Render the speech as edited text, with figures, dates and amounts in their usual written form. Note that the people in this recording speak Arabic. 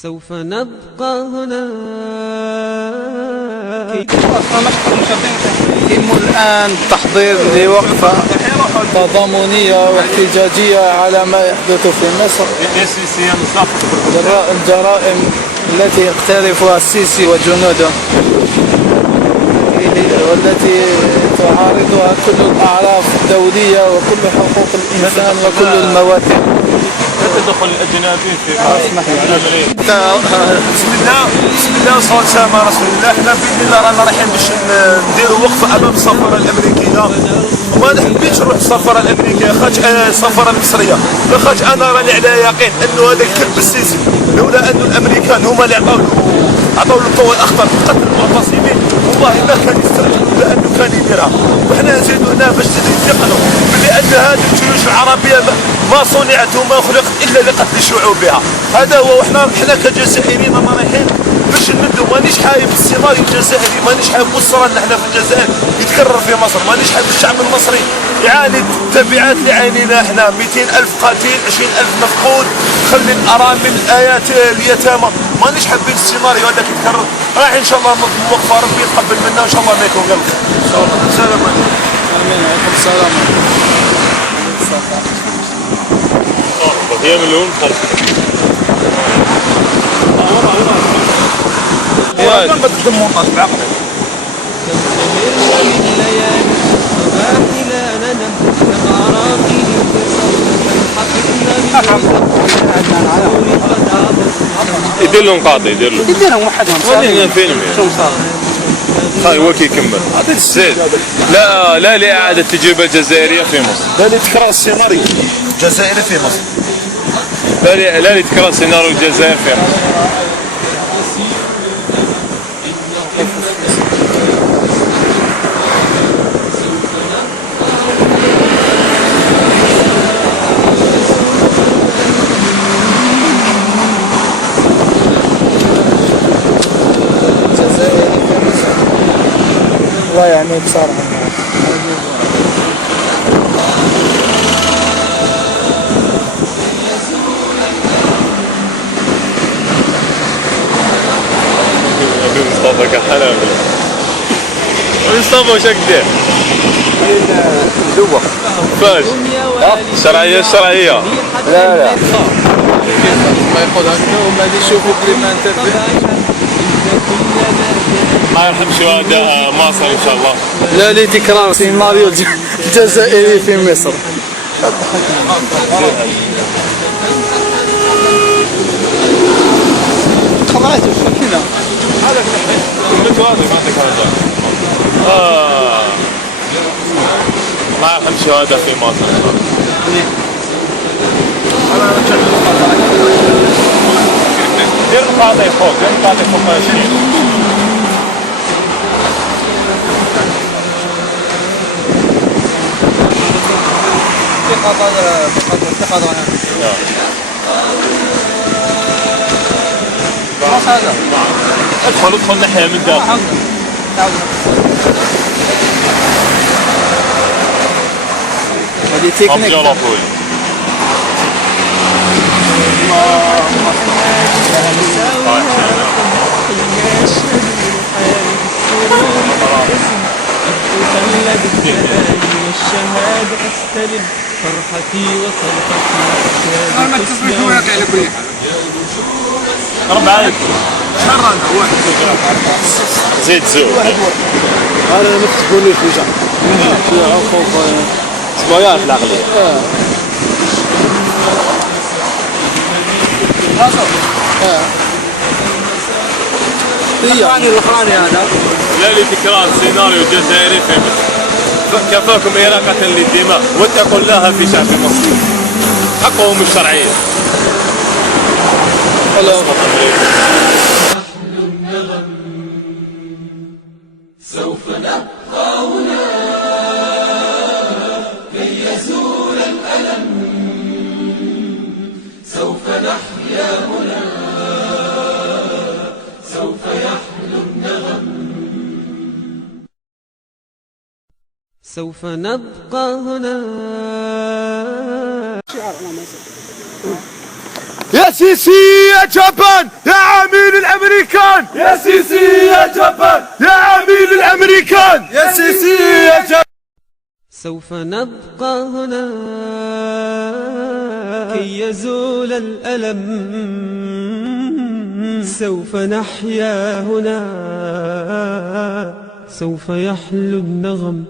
سوف نبقى هنا. يتم الآن تحضير لوقفة تضامنية واحتجاجية على ما يحدث في مصر جراء الجرائم التي يقترفها السيسي وجنوده، والتي تعارضها كل الأعراف الدولية وكل حقوق الإنسان وكل المواطن. تدخل الاجنبي في بسم الله والصلاه والسلام على رسول الله. احنا باذن الله رانا رايحين باش نديروا وقفه امام السفاره الامريكيه، وما نحبيتش نروح السفاره الامريكيه خاطش السفاره المصريه، لاخاطش انا راني على يقين انه هذا الكلب السيسي لولا انه الامريكان هما اللي عطاو له الضوء الاخضر في قتل المعتصمين والله ما كان يسترجع لانه كان يديرها. وحنا نزيدوا هنا باش يتقنوا بان هذه الجيوش العربيه ما صنعت وما خلقت الا لقتل شعوبها. هذا هو. وحنا كجزائريين رانا رايحين باش نمدوا. مانيش حايب السيناريو الجزائري، مانيش حايب وصلنا احنا في الجزائر يتكرر في مصر، مانيش حايب الشعب المصري يعاني التبعات اللي عانينا احنا. 200,000 قتيل، 20,000 مفقود، خلي الارامل، الايات، اليتامى. مانيش حابين السيناريو هذاك يتكرر. رايح ان شاء الله نظم وقفه، ربي يتقبل منا وان شاء الله ما يكون غير الخير. ان شاء الله. السلام عليكم. امين وعليكم السلام. هي مليون خلص. ما تقدم مونتاج بعقلك. يدير له نقاط، يدير لهم وحدهم. ولينا فيلم هاي هو كي يكمل زيد. لا لإعادة التجربة الجزائرية في مصر. لا لتكرار السيناريو الجزائري في مصر. لا لتكرار سيناريو الجزائر في مصر. الله يعني بصراحة مصطفى كحلا مصطفى وش دير؟ جوا فاش؟ شرعية لا ما يقول هكذا وما يشوفوا كلمة ما يرحم شهداء مصر ان شاء الله. لا لتكرار سيناريو الجزائري في مصر. ما يرحم شهداء في مصر ان شاء الله. دير نقاطي فوق، دير نقاطي فوق 20. ادخل ناحية من داخل. هذه تكنيك. الشهادة أستلم فرحتي وصرختي. ما تصبح واقع لكل حال. رب عليك. شهر واحد زيد زود. أنا ما تقولوش وجع. خوف صبايا في العقلية. الأخراني هذا. لا لتكرار سيناريو جزائري في مصر. كفاكم إراقة للدماء واتقوا الله في شعب مصر. حقهم الشرعية. سوف نبقى هنا كي يزول الألم. سوف نحيا هنا، سوف يحلو النغم. سوف نبقى هنا. يا سيسي يا جابان يا عميل الامريكان، يا سيسي يا جابان يا عميل الامريكان، يا سيسي يا جابان. سوف نبقى هنا كي يزول الألم، سوف نحيا هنا، سوف يحلو النغم.